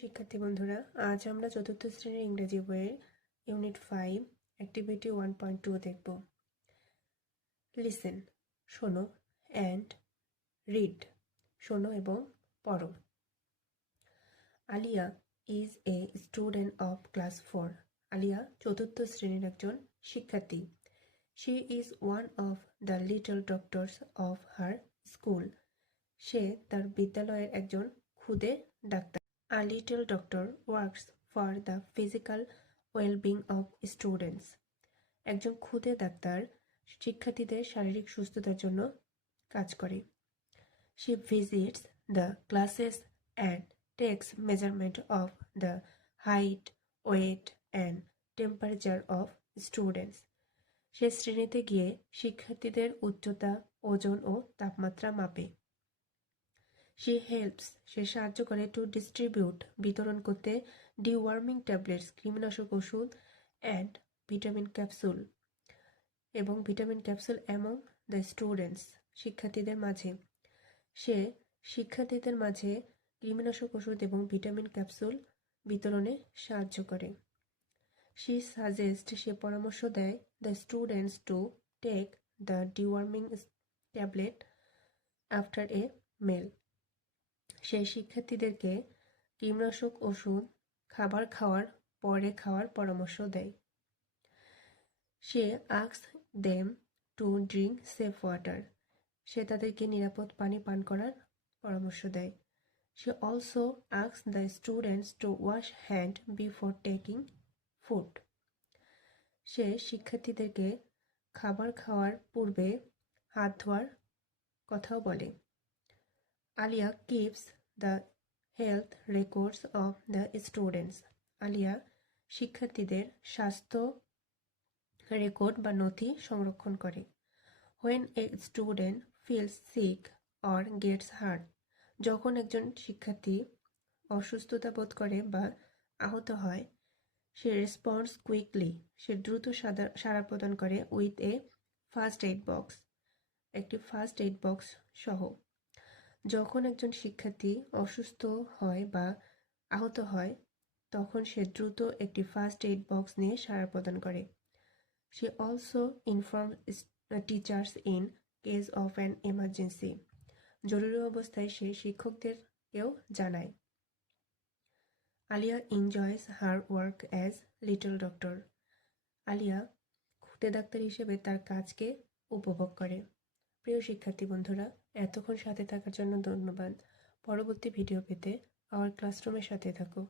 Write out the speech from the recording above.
শিক্ষার্থী বন্ধুরা, আজ আমরা চতুর্থ শ্রেণীর ইংরেজি বইয়ের ইউনিট 5 অ্যাক্টিভিটি 1.2 দেখব। লিসেন, শোনো, অ্যান্ড রিড, শোনো এবং পড়ো। Aliya is a student of class 4। Aliya চতুর্থ শ্রেণীর একজন শিক্ষার্থী। She is one of the little doctors of her school. সে তার বিদ্যালয়ের একজন ক্ষুদে ডাক্তার। A little doctor works for the physical well-being of students. একজন ক্ষুদে ডাক্তার শিক্ষার্থীদের শারীরিক সুস্থতার জন্য কাজ করে। She visits the classes and takes measurement of the height, weight and temperature of students. সে শ্রেণীতে গিয়ে শিক্ষার্থীদের উচ্চতা, ওজন ও তাপমাত্রা মাপে। She helps, সে সাহায্য করে টু ডিস্ট্রিবিউট, বিতরণ করতে ডিওয়ার্মিং ট্যাবলেটস, কৃমিনাশক ওষুধ অ্যান্ড ভিটামিন ক্যাপসুল এবং vitamin capsule among the students, শিক্ষার্থীদের মাঝে। সে শিক্ষার্থীদের মাঝে কৃমিনাশক ওষুধ এবং ভিটামিন ক্যাপসুল বিতরণে সাহায্য করে। She suggests, সে পরামর্শ দেয় the students to take the deworming tablet after a meal. সে শিক্ষার্থীদেরকে কৃমিনাশক ওষুধ খাবার খাওয়ার পরে খাওয়ার পরামর্শ দেয়। সে asks them to drink safe water, সে তাদেরকে নিরাপদ পানি পান করার পরামর্শ দেয়। সে also asks the students to wash hand before taking food, সে শিক্ষার্থীদেরকে খাবার খাওয়ার পূর্বে হাত ধোয়ার কথাও বলে। Aliya keeps the health records of the students. Aliya শিক্ষার্থীদের স্বাস্থ্য রেকর্ড বা নথি সংরক্ষণ করে। When a student feels sick or gets hurt, যখন একজন শিক্ষার্থী অসুস্থতা বোধ করে বা আহত হয়, সে রেসপন্স কুইকলি, সে দ্রুত সাড়া প্রদান করে with a first aid box, একটি ফার্স্ট এইড বক্স সহ। যখন একজন শিক্ষার্থী অসুস্থ হয় বা আহত হয়, তখন সে দ্রুত একটি ফার্স্ট এইড বক্স নিয়ে সাড়া প্রদান করে। She also informs teachers in case of an emergency, জরুরি অবস্থায় সে শিক্ষকদেরকেও জানায়। Aliya enjoys her work as little doctor. Aliya ক্ষুদে ডাক্তার হিসেবে তার কাজকে উপভোগ করে। প্রিয় শিক্ষার্থী বন্ধুরা, এতক্ষণ সাথে থাকার জন্য ধন্যবাদ। পরবর্তী ভিডিও পেতে আওয়ার ক্লাসরুমের সাথে থাকো।